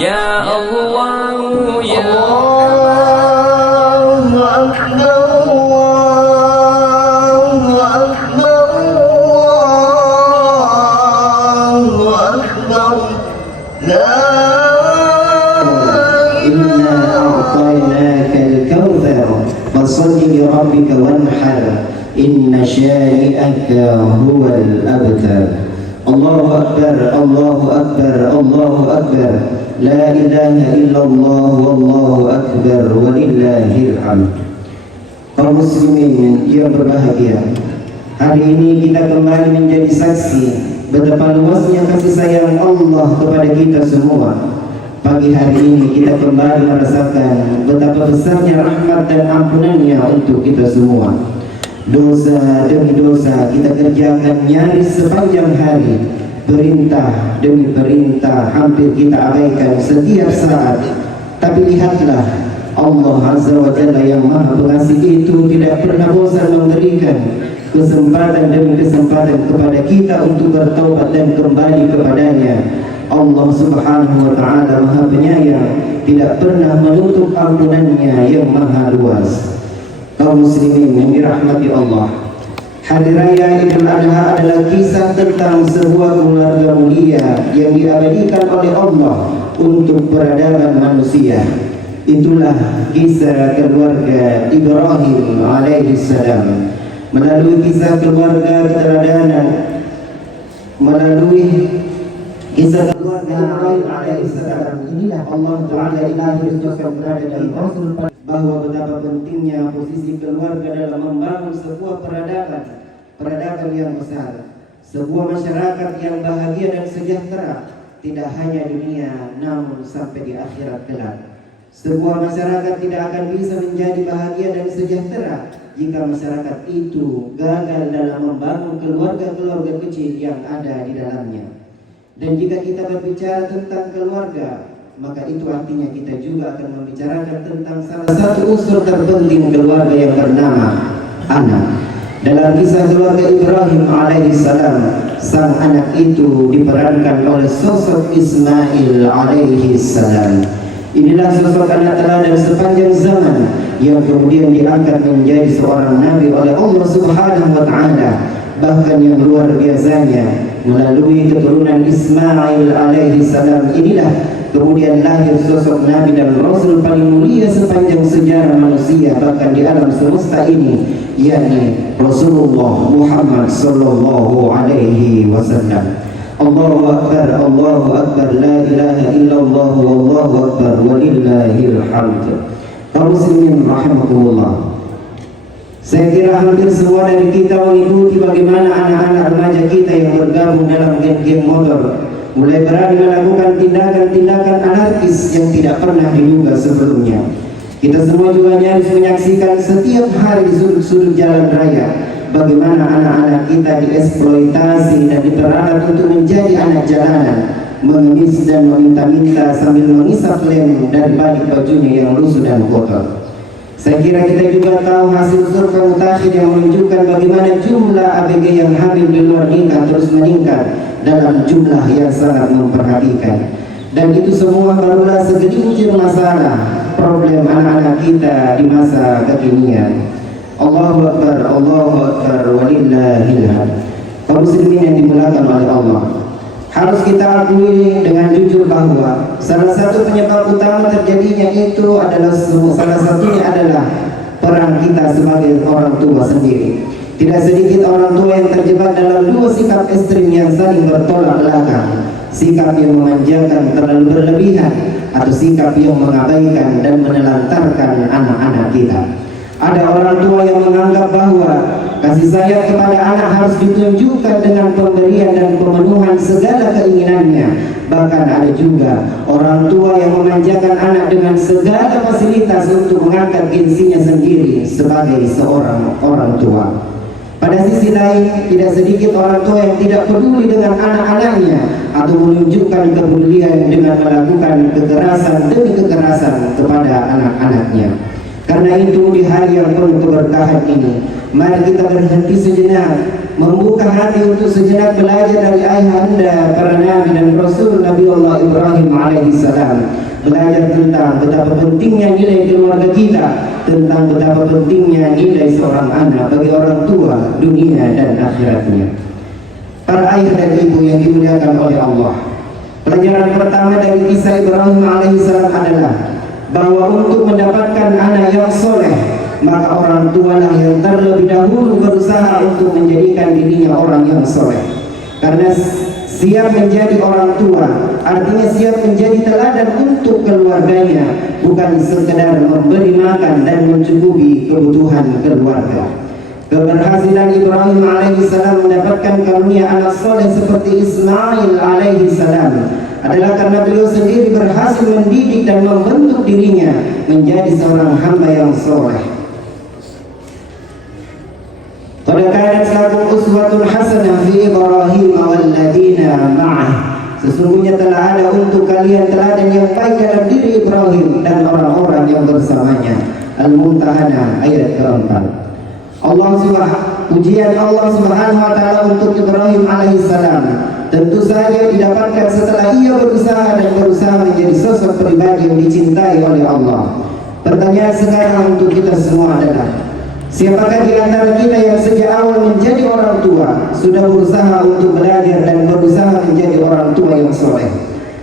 Ya Allah, ya Allahu Akbar, Allahu Akbar, Allahu Akbar. La Inna a'tainaka al-kawthar fasalli li rabbika wanhar inna syani'aka huwal abtar. Allahu Akbar, Allahu Akbar, Allahu Akbar. La ilaha illallah wallahu akbar walillahil hamd. Kaum muslimin yang berbahagia, hari ini kita kembali menjadi saksi betapa luasnya kasih sayang Allah kepada kita semua. Pagi hari ini kita kembali merasakan betapa besarnya rahmat dan ampunannya untuk kita semua. Dosa demi dosa kita kerjakan nyaris sepanjang hari. Perintah demi perintah hampir kita abaikan setiap saat. Tapi lihatlah, Allah Azza wa Jalla yang Maha Pengasih itu tidak pernah bosan memberikan kesempatan demi kesempatan kepada kita untuk bertaubat dan kembali kepadanya. Allah Subhanahu wa Ta'ala Maha Penyayang, tidak pernah menutup ampunannya yang maha luas. Kaum muslimin yang dirahmati Allah, Hari Raya Idul Adha adalah kisah tentang sebuah keluarga mulia yang diabadikan oleh Allah untuk peradaban manusia. Itulah kisah keluarga Ibrahim alaihissalam. Melalui kisah keluarga keteladanan, melalui kisah keluarga Ibrahim alaihissalam, inilah Allah Ta'ala ilahirkan kepada Rasul bahwa betapa pentingnya posisi keluarga dalam membangun sebuah peradaban yang besar, sebuah masyarakat yang bahagia dan sejahtera, tidak hanya dunia namun sampai di akhirat kelak. Sebuah masyarakat tidak akan bisa menjadi bahagia dan sejahtera jika masyarakat itu gagal dalam membangun keluarga-keluarga kecil yang ada di dalamnya. Dan jika kita berbicara tentang keluarga, maka itu artinya kita juga akan membicarakan tentang salah satu unsur terpenting keluarga yang bernama anak. Dalam kisah keluarga Ibrahim alaihissalam, sang anak itu diperankan oleh sosok Ismail alaihissalam. Inilah sosok anak teladan sepanjang zaman yang kemudian diangkat menjadi seorang nabi oleh Allah Subhanahu wa Ta'ala. Bahkan yang luar biasanya, melalui keturunan Ismail alaihissalam inilah kemudian lahir sosok Nabi dan Rasul paling mulia sepanjang sejarah manusia, bahkan di alam semesta ini, yakni Rasulullah Muhammad sallallahu alaihi wasallam. Allahu Akbar, Allahu Akbar, la ilaha illallah wallahu akbar walillahil hamd. Kaum muslimin rahimakumullah, saya kira hampir semua dari kita mengikuti bagaimana anak-anak remaja kita yang bergabung dalam geng-geng motor mulai berani melakukan tindakan-tindakan anarkis yang tidak pernah diduga sebelumnya. Kita semua juga nyaris menyaksikan setiap hari di sudut-sudut jalan raya bagaimana anak-anak kita dieksploitasi dan diperalat untuk menjadi anak jalanan, mengemis dan meminta-minta sambil mengisap lem dari balik bajunya yang lusuh dan kotor. Saya kira kita juga tahu hasil survei mutakhir yang menunjukkan bagaimana jumlah ABG yang hamil di luar nikah terus meningkat dalam jumlah yang sangat memperhatikan. Dan itu semua barulah segelintir masalah problem anak-anak kita di masa kekinian. Allahu Akbar, Allahu Akbar, walillahil hamd. Kaum muslimin yang dimuliakan oleh Allah, harus kita akui dengan jujur bahwa salah satu penyebab utama terjadinya itu adalah salah satunya adalah peran kita sebagai orang tua sendiri. Tidak sedikit orang tua yang terjebak dalam dua sikap ekstrim yang saling bertolak belakang. Sikap yang memanjakan terlalu berlebihan atau sikap yang mengabaikan dan menelantarkan anak-anak kita. Ada orang tua yang menganggap bahwa kasih sayang kepada anak harus ditunjukkan dengan pemberian dan pemenuhan segala keinginannya. Bahkan ada juga orang tua yang memanjakan anak dengan segala fasilitas untuk mengangkat gengsinya sendiri sebagai seorang orang tua. Pada sisi lain, tidak sedikit orang tua yang tidak peduli dengan anak-anaknya atau menunjukkan kepedulian dengan melakukan kekerasan demi kekerasan kepada anak-anaknya. Karena itu di hari yang penuh keberkahan ini, mari kita berhenti sejenak, membuka hati untuk sejenak belajar dari ayahanda para nabi dan rasul Nabi Allah Ibrahim alaihissalam. Belajar tentang betapa pentingnya nilai keluarga kita, tentang betapa pentingnya nilai seorang anak bagi orang tua dunia dan akhiratnya. Para ayah dan ibu yang dimuliakan oleh Allah, pelajaran pertama dari kisah Ibrahim alaihissalam adalah bahwa untuk mendapatkan anak yang soleh, maka orang tua lah yang terlebih dahulu berusaha untuk menjadikan dirinya orang yang soleh. Karena siap menjadi orang tua artinya siap menjadi teladan untuk keluarganya, bukan sekedar memberi makan dan mencukupi kebutuhan keluarga. Keberhasilan Ibrahim alaihissalam mendapatkan karunia anak soleh seperti Ismail alaihissalam adalah karena beliau sendiri berhasil mendidik dan membentuk dirinya menjadi seorang hamba yang soleh. Qad kanat lakum uswatun hasanah fi Ibrahim walladzina ma'ah. Sesungguhnya telah ada untuk kalian teladan yang baik dalam diri Ibrahim dan orang-orang yang bersamanya. Al-Mumtahanah ayat keempat. Pujian Allah Subhanahu wa taala untuk Ibrahim alaihissalam tentu saja didapatkan setelah ia berusaha menjadi sosok pribadi yang dicintai oleh Allah. Pertanyaan sekarang untuk kita semua adalah, siapakah di antara kita yang sejak awal menjadi orang tua sudah berusaha untuk belajar dan berusaha menjadi orang tua yang soleh?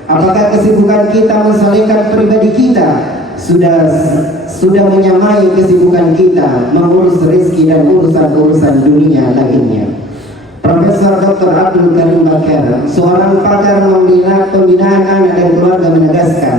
Apakah kesibukan kita mensolehkan pribadi kita sudah menyamai kesibukan kita mengurus rezeki dan urusan-urusan dunia lainnya? Profesor Dr. Abdul Karim Bakar, seorang pakar pembinaan anak dan keluarga, menegaskan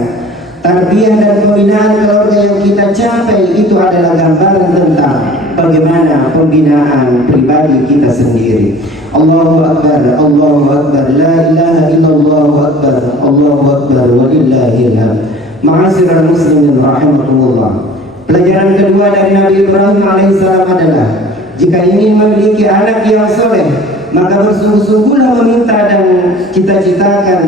tarbiyah dan pembinaan keluarga yang kita capai itu adalah gambaran tentang bagaimana pembinaan pribadi kita sendiri. Allahu Akbar, Allahu Akbar, la ilaha illallah akbar, Allahu Akbar, walillahil hamd. Ma'asyiral muslimin rahimakumullah. Pelajaran kedua dari Nabi Ibrahim alaihissalam adalah, jika ingin memiliki anak yang soleh, maka bersungguh-sungguhlah meminta dan cita-citakan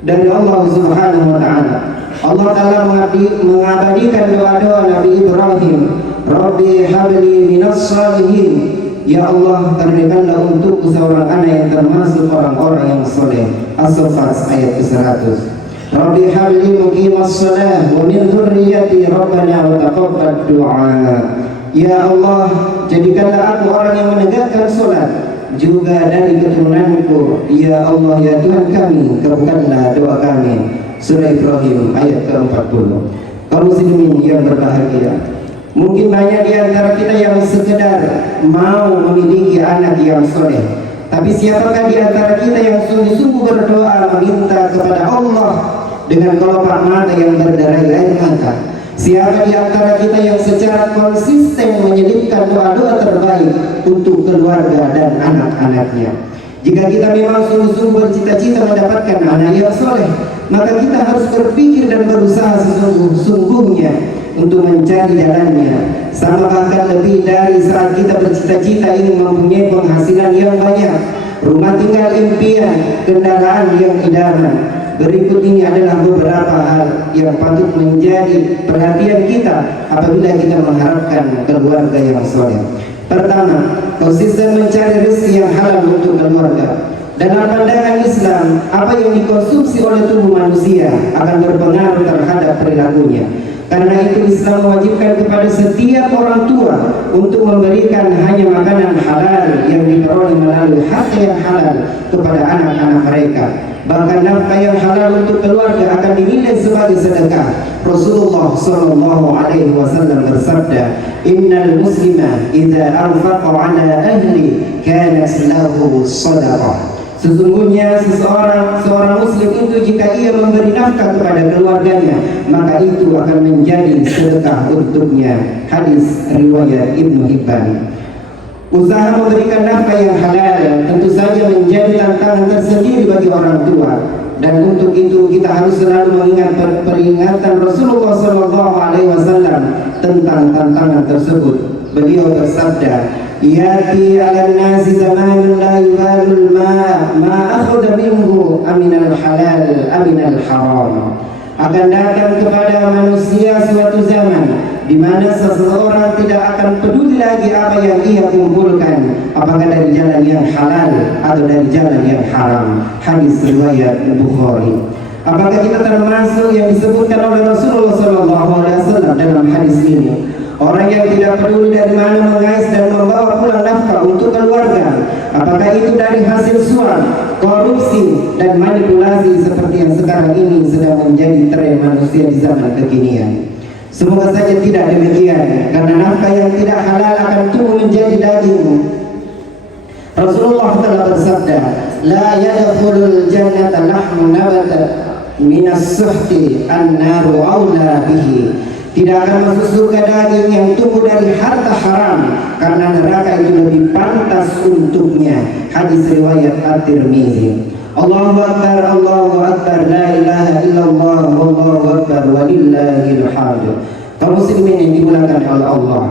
dari Allah Subhanahu wa taala. Allah taala mengabadikan doa-doa Nabi Ibrahim, Rabbi habli minas salihin. Ya Allah, karuniakanlah untukku seorang anak yang termasuk orang-orang yang soleh. As-Saffat ayat ke-100. Rabbi habli muqimas shalah wa min dzurriyyati rabbana wa taqabbal du'a. Ya Allah, jadikanlah aku orang yang menegakkan salat juga dari keturunanku. Ya Allah, ya Tuhan kami, kabulkanlah doa kami. Surah Ibrahim ayat ke-40. Kaum muslimin yang berbahagia, mungkin banyak di antara kita yang sekedar mau memiliki anak yang soleh, tapi siapakah di antara kita yang sungguh-sungguh berdoa meminta kepada Allah dengan kelopak mata yang berderai air mata? Siapa di antara kita yang secara konsisten menyelipkan doa-doa terbaik untuk keluarga dan anak-anaknya? Jika kita memang sungguh-sungguh bercita-cita mendapatkan anak yang soleh, maka kita harus berpikir dan berusaha sesungguh-sungguhnya untuk mencari jalannya. Sama bahkan lebih dari saat kita bercita-cita ingin mempunyai penghasilan yang banyak, rumah tinggal impian, kendaraan yang idaman. Berikut ini adalah beberapa hal yang patut menjadi perhatian kita apabila kita mengharapkan keluarga yang soleh. Pertama, konsisten mencari rezeki yang halal untuk keluarga. Dalam pandangan Islam, apa yang dikonsumsi oleh tubuh manusia akan berpengaruh terhadap perilakunya. Karena itu Islam mewajibkan kepada setiap orang tua untuk memberikan hanya makanan halal yang diperoleh melalui harta yang halal kepada anak-anak mereka. Bahkan nafkah yang halal untuk keluarga akan dinilai sebagai sedekah. Rasulullah sallallahu alaihi wasallam bersabda, "Innal muslima idza anfaqa 'ala ahli kanat lahu shadaqah." Sesungguhnya seorang muslim itu jika ia memberi nafkah kepada keluarganya, maka itu akan menjadi sedekah untuknya. Hadis riwayat Ibnu Hibban. Usaha memberikan nafkah yang halal tentu saja menjadi tantangan tersendiri bagi orang tua, dan untuk itu kita harus selalu mengingat peringatan Rasulullah SAW tentang tantangan tersebut. Beliau bersabda, "Yati 'alan nasi zamanun la yubalul ma akhadha minhu aminal halal aminal haram." Akan datang kepada manusia suatu zaman di mana seseorang tidak akan peduli lagi apa yang ia kumpulkan, apakah dari jalan yang halal atau dari jalan yang haram. Hadis riwayat Bukhari. Apakah kita termasuk yang disebutkan oleh Rasulullah SAW dalam hadis ini? Orang yang tidak peduli dari mana mengais dan membawa pulang nafkah untuk keluarga, apakah itu dari hasil suap, korupsi, dan manipulasi seperti yang sekarang ini sedang menjadi tren manusia di zaman kekinian. Semoga saja tidak demikian, karena nafkah yang tidak halal akan tumbuh menjadi daging. Rasulullah telah bersabda, la yadkhulul jannata lahmun nabata minas suhti an-naru aula bihi. Tidak akan masuk surga daging yang tumbuh dari harta haram, karena neraka itu lebih pantas untuknya. Hadis riwayat At-Tirmizi. Allahu Akbar, Allahu Akbar, la ilaha illallah, wallahu akbar, walillahil hamd. Kaum muslimin yang dimuliakan oleh Allah.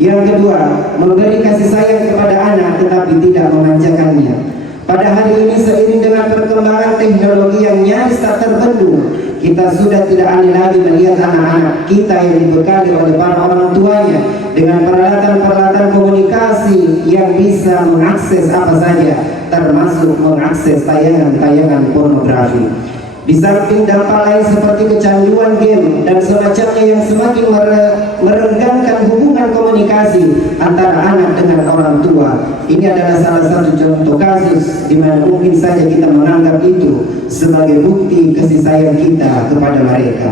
Yang kedua, memberi kasih sayang kepada anak tetapi tidak memanjakannya. Pada hari ini seiring dengan perkembangan teknologi yang nyaris tak terbendung, kita sudah tidak aneh lagi melihat anak-anak kita yang dibekali oleh para orang tuanya dengan peralatan-peralatan komunikasi yang bisa mengakses apa saja, termasuk mengakses tayangan-tayangan pornografi. Di samping dampak lain seperti kecanduan game dan semacamnya yang semakin merenggangkan hubungan komunikasi antara anak dengan orang tua, ini adalah salah satu contoh kasus di mana mungkin saja kita menganggap itu sebagai bukti kasih sayang kita kepada mereka.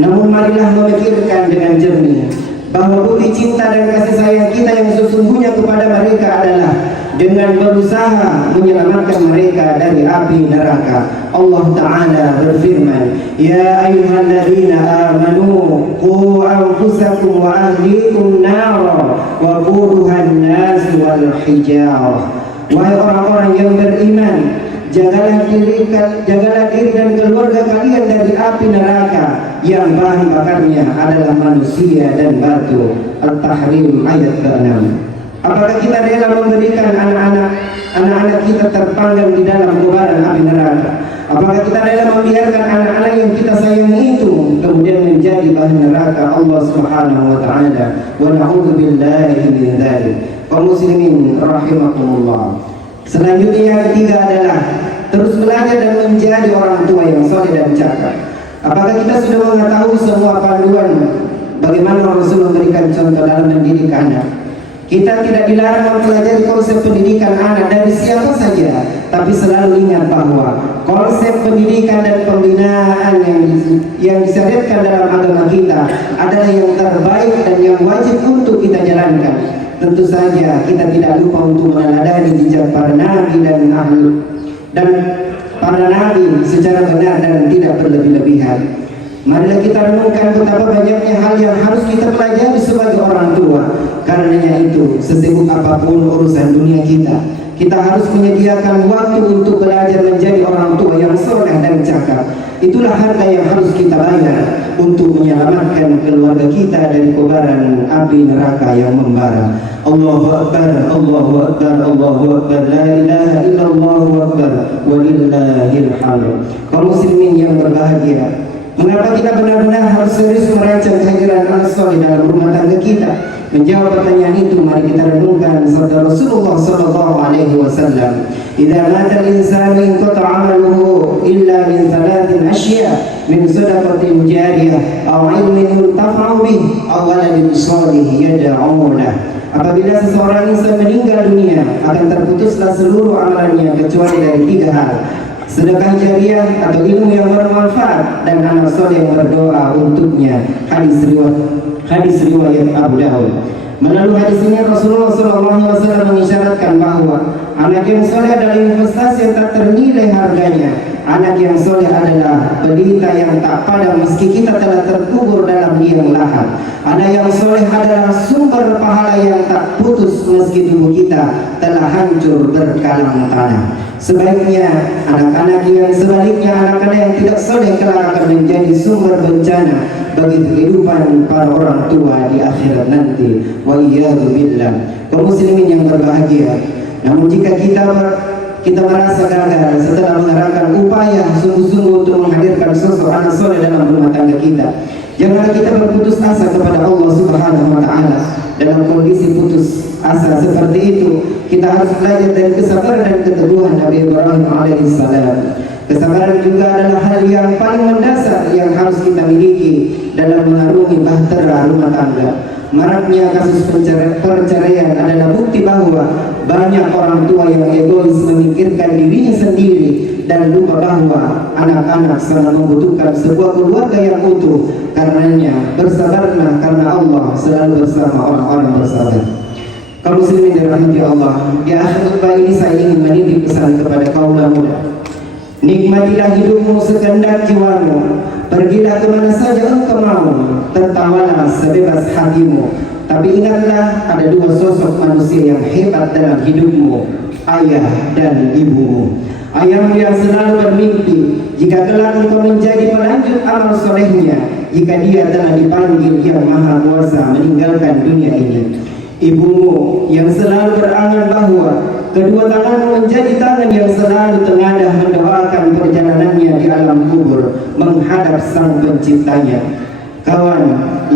Namun marilah memikirkan dengan jernih bahwa bukti cinta dan kasih sayang kita yang sesungguhnya kepada mereka adalah dengan berusaha menyelamatkan mereka dari api neraka. Allah Ta'ala berfirman, ya ayyuhalladzina amanu qu anfusakum wa ahlikum nara wa quduhan nas wal hijarah. Wahai orang-orang yang beriman, jagalah diri dan keluarga kalian dari api neraka yang bahan bakarnya adalah manusia dan batu. At-Tahrim ayat ke-6. Apakah kita rela memberikan anak-anak kita terpanggang di dalam kobaran api neraka? Apakah kita rela membiarkan anak-anak yang kita sayangi itu kemudian menjadi bahan neraka Allah Subhanahu wa taala? Wa na'udzubillahi min dzalik. Kaum muslimin rahimakumullah. Selanjutnya yang ketiga adalah terus belajar dan menjadi orang tua yang saleh dan cakap. Apakah kita sudah mengetahui semua panduan bagaimana Rasul memberikan contoh dalam mendidik anak? Kita tidak dilarang mempelajari konsep pendidikan anak dari siapa saja, tapi selalu ingat bahwa konsep pendidikan dan pembinaan yang disyariatkan dalam agama kita adalah yang terbaik dan yang wajib untuk kita jalankan. Tentu saja kita tidak lupa untuk meneladani jejak para nabi dan para nabi secara benar dan tidak berlebih-lebihan. Marilah kita renungkan betapa banyaknya hal yang harus kita pelajari sebagai orang tua. Karenanya itu, sesibuk apapun urusan dunia kita harus menyediakan waktu untuk belajar menjadi orang tua yang soleh dan cakap. Itulah harga yang harus kita bayar untuk menyelamatkan keluarga kita dari kobaran api neraka yang membara. Allahu Akbar, Allahu Akbar, Allahu Akbar, la ilaha illallah akbar, walillahil hamd. Kaum muslimin yang berbahagia, mengapa kita benar-benar harus serius merancang kehadiran anak soleh dalam rumah tangga kita? Menjawab pertanyaan itu, mari kita renungkan sabda Rasulullah sallallahu alaihi wasallam, "Idza mata al-insanu inqata 'amaluhu illa min thalathin asya' min sadaqatin jariyah aw 'ilmin yuntafa'u bih aw waladin shalih yad'u lahu." Apabila seseorang insan meninggal dunia, akan terputuslah seluruh amalannya kecuali dari 3 hal: sedekah jariah atau ilmu yang bermanfaat dan anak soleh yang berdoa untuknya. Hadis riwayat Abu Daud. Melalui hadis ini Rasulullah SAW mengisyaratkan bahwa anak yang soleh adalah investasi yang tak ternilai harganya. Anak yang soleh adalah pelita yang tak padam meski kita telah terkubur dalam liang lahat. Anak yang soleh adalah sumber pahala yang tak putus meski tubuh kita telah hancur berkalang tanah. Sebaliknya anak-anak yang anak-anak yang tidak soleh kelak akan menjadi sumber bencana bagi kehidupan para orang tua di akhirat nanti. Wa iyadu billah. Kaum muslimin yang berbahagia, namun jika kita merasa gagal setelah mengerahkan upaya sungguh-sungguh untuk menghadirkan melahirkan sosok anak soleh dalam rumah tangga kita. Janganlah kita berputus asa kepada Allah Subhanahu wa Ta'ala. Dalam kondisi putus asa seperti itu, kita harus belajar dari kesabaran dan keteguhan Nabi Ibrahim alaihissalam. Kesabaran juga adalah hal yang paling mendasar yang harus kita miliki dalam mengarungi bahtera rumah tangga. Maraknya kasus perceraian adalah bukti bahwa banyak orang tua yang egois memikirkan dirinya sendiri dan lupa bahwa anak-anak sangat membutuhkan sebuah keluarga yang utuh. Karenanya bersabarlah, karena Allah selalu bersama orang-orang bersabar. Kaum muslimin dirahmati Allah, di akhir khutbah ini saya ingin menitip pesan kepada kaum muda. Nikmatilah hidupmu sekehendak jiwamu, pergilah kemana saja engkau mau, tertawalah sebebas hatimu. Tapi ingatlah, ada dua sosok manusia yang hebat dalam hidupmu, ayah dan ibumu. Ayahmu yang selalu bermimpi jika kelak engkau menjadi pelanjut amal solehnya, jika dia telah dipanggil yang maha kuasa meninggalkan dunia ini. Ibumu yang selalu berangan bahwa kedua tanganmu menjadi tangan yang selalu tengadah mendoakan perjalanannya di alam kubur menghadap sang penciptanya. Kawan,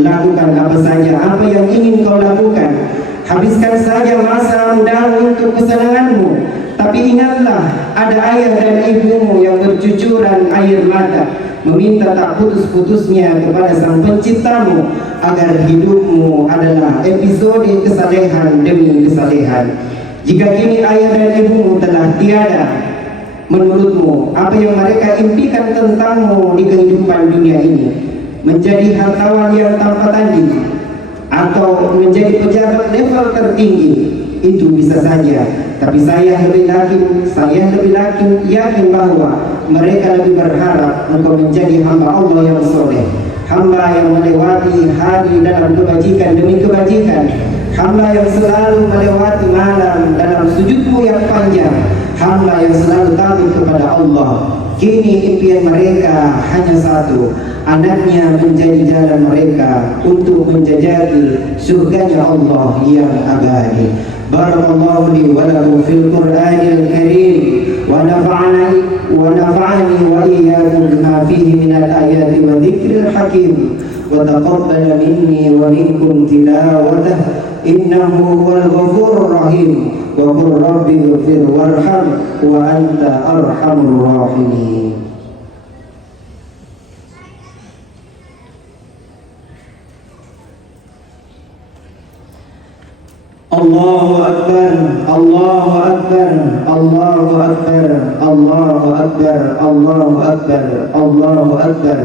lakukan apa saja apa yang ingin kau lakukan. Habiskan saja masa mudamu untuk kesenanganmu. Tapi ingatlah, ada ayah dan ibumu yang bercucuran air mata meminta tak putus-putusnya kepada sang penciptamu agar hidupmu adalah episode kesalehan demi kesalehan. Jika kini ayah dan ibumu telah tiada, menurutmu apa yang mereka impikan tentangmu di kehidupan dunia ini? Menjadi hartawan yang tanpa tanding atau menjadi pejabat level tertinggi? Itu bisa saja. Tapi saya lebih yakin bahwa mereka lebih berharap engkau menjadi hamba Allah yang soleh, hamba yang melewati hari dalam kebajikan demi kebajikan, hamba yang selalu melewati malam dalam sujudmu yang panjang, hamba yang selalu takut kepada Allah. Kini impian mereka hanya satu, anaknya menjadi jalan mereka untuk menjajaki surganya Allah yang abadi. Barakallahu li wa lakum fil Qur'anil Karim wa nafa'ani wa iyyakum bima fihi minal ayati wa dzikril hakim wa taqabbal minni wa minkum tilawatah innahu huwal ghafurur rahim wa qur rabbi ighfir warham wa anta arhamur rahimin. Allahu Akbar, Allahu Akbar, Allahu Akbar, Allahu Akbar, Allahu Akbar, Allahu Akbar,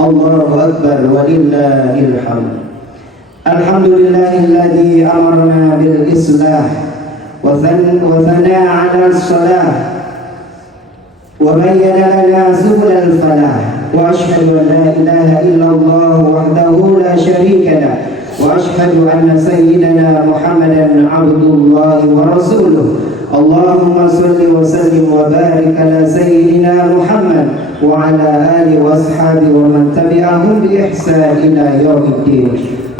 Allahu Akbar, walillahil hamd. Alhamdulillahilladzi amarna bil islah wa thana 'ala as-salah wa bayyana lana subulal falah wa ashhadu an la ilaha illallah wahdahu la syarika lah وأشهد أن سيدنا محمدا عبد الله ورسوله. اللهم صل وسلم وبارك على سيدنا محمد وعلى آله وأصحابه ومن تبعهم بإحسان إلى يوم الدين.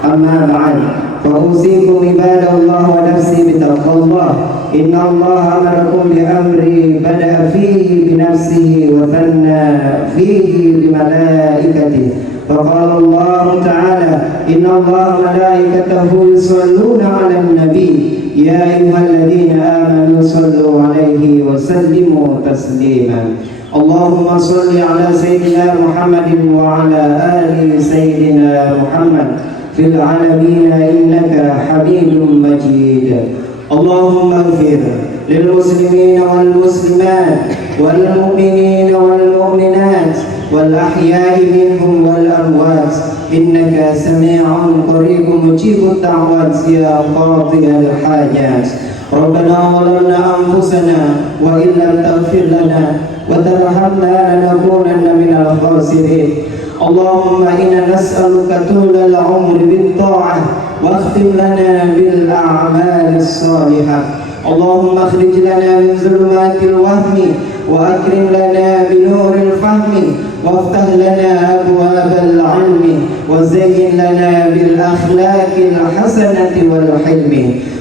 أما بعد، فأوصيكم عباد الله ونفسي بتقوى الله. إن الله أمركم بأمر بدأ فيه بنفسه وثنى فيه بملائكته. فقال الله تعالى: إن الله ملائكته يصلون على النبي يا أيها الذين آمنوا صلوا عليه وسلموا تسليما. اللهم صل على سيدنا محمد وعلى آل سيدنا محمد في العالمين إنك حميد مجيد. اللهم اغفر للمسلمين والمسلمات والمؤمنين والمؤمنات والأحياء منهم والأموات إنك سميع قريب مجيب الدعوات يا قاضي الحاجات. ربنا ظلمنا أنفسنا وإن لم تغفر لنا وترحمنا لنكونن من الخاسرين. اللهم إنا نسألك طول العمر بالطاعة واختم لنا بالأعمال الصالحة. اللهم اخرج لنا من ظلمات الوهم وأكرم لنا بنور الفهم وافتح لنا أبواب العلم وزين لنا بالأخلاق الحسنة والحلم.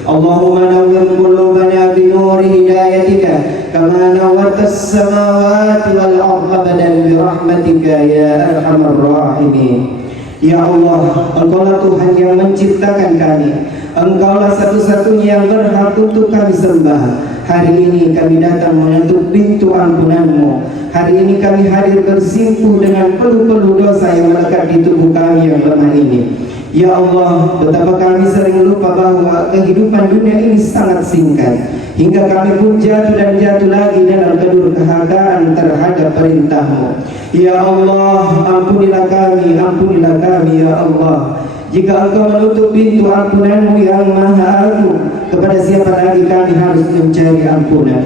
اللهم نور قلوبنا بنور هدايتك كما نورت السماوات والأرض أبدا برحمتك rahmatika ya arhamar rahimin. Ya Allah, Engkaulah Tuhan yang menciptakan kami. Engkaulah satu-satunya yang berhak untuk kami sembah. Hari ini kami datang mengetuk pintu ampunan-Mu. Hari ini kami hadir bersimpuh dengan peluh-peluh dosa yang melekat di tubuh kami yang lemah ini. Ya Allah, betapa kami sering lupa bahwa kehidupan dunia ini sangat singkat, hingga kami pun jatuh dan jatuh lagi dalam kedurhakaan terhadap perintah-Mu. Ya Allah, ampunilah kami ya Allah. Jika Engkau menutup pintu ampunan-Mu yang maha agung, kepada siapa lagi kami harus mencari ampunan?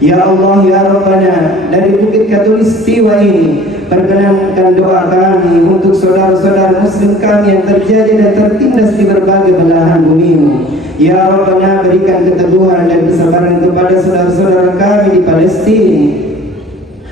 Ya Allah, ya Rabbana, dari Bukit Katulistiwa ini, perkenankan doa kami untuk saudara-saudara muslim kami yang terjadi dan tertindas di berbagai belahan bumi-Mu. Ya Rabbana, berikan keteguhan dan kesabaran kepada saudara-saudara kami di Palestina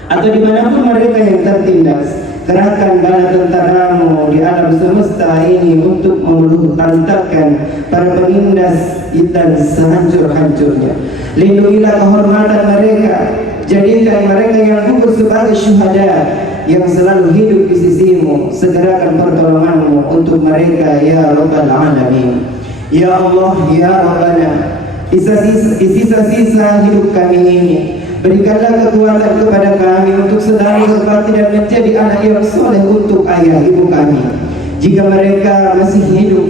atau dimanapun mereka yang tertindas. Kerahkan bala tentara-Mu di alam semesta ini untuk meluluhlantakkan para penindas dan sehancur-hancurnya. Lindungilah kehormatan mereka, jadikan mereka yang gugur sebagai syuhada yang selalu hidup di sisi-Mu. Segerakan pertolongan-Mu untuk mereka ya Rabbal Alamin. Ya Allah, ya Rabbana, di sisa-sisa hidup kami ini, berikanlah kekuatan kepada kami untuk selalu berbakti dan menjadi anak yang soleh untuk ayah ibu kami. Jika mereka masih hidup,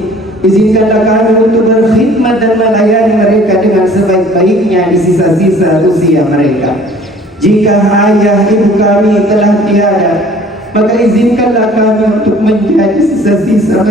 izinkanlah kami untuk berkhidmat dan melayani mereka dengan sebaik-baiknya di sisa-sisa usia mereka. Jika ayah ibu kami telah tiada, maka izinkanlah kami untuk menjadi sisa-sisa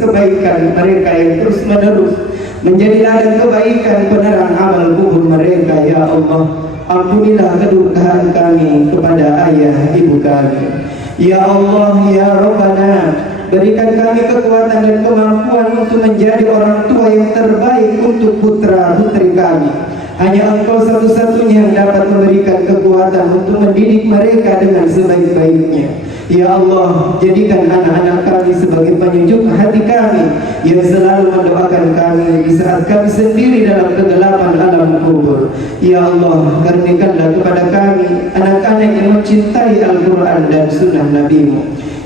kebaikan mereka yang terus menerus menjadi ladang kebaikan penerang amal kubur mereka. Ya Allah, ampunilah kedurhakaan kami kepada ayah ibu kami. Ya Allah, ya Rabbana, berikan kami kekuatan dan kemampuan untuk menjadi orang tua yang terbaik untuk putra putri kami. Hanya Engkau satu-satunya yang dapat memberikan kekuatan untuk mendidik mereka dengan sebaik-baiknya. Ya Allah, jadikan anak-anak kami sebagai penyejuk hati kami yang selalu mendoakan kami di saat kami sendiri dalam kegelapan alam kubur. Ya Allah, karuniakanlah kepada kami anak-anak yang mencintai Al-Quran dan sunnah Nabi-Mu.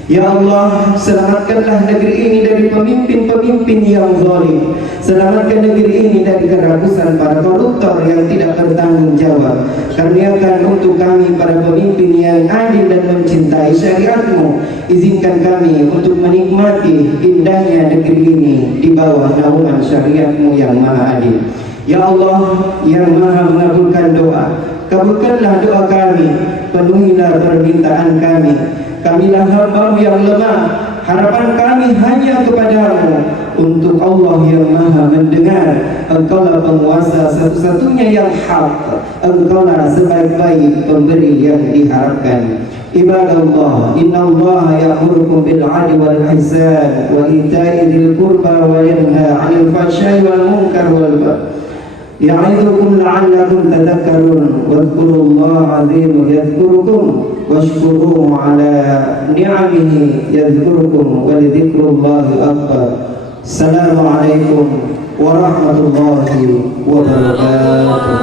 Ya Allah, selamatkanlah negeri ini dari pemimpin-pemimpin yang zalim. Selamatkan negeri ini dari kerakusan para koruptor yang tidak bertanggung jawab. Karuniakan untuk kami para pemimpin yang adil dan mencintai syariat-Mu. Izinkan kami untuk menikmati indahnya negeri ini di bawah naungan syariat-Mu yang maha adil. Ya Allah yang maha mengabulkan doa, kabulkanlah doa kami, penuhilah permintaan kami. Kamilah hamba-Mu yang lemah, harapan kami hanya kepada-Mu. Untuk Allah yang maha mendengar, Engkaulah penguasa satu-satunya yang hak. Engkaulah sebaik-baik pemberi yang diharapkan. Ibadallah, innallaha ya'murukum bil 'adli wal ihsan wa ita'i dzil qurba wa yanha 'anil fahsya'i wal munkar wal baghi. يعظكم لعلكم تذكرون واذكروا الله العظيم يذكركم واشكروه على نعمه يذكركم ولذكر الله أكبر. السلام عليكم ورحمة الله وبركاته.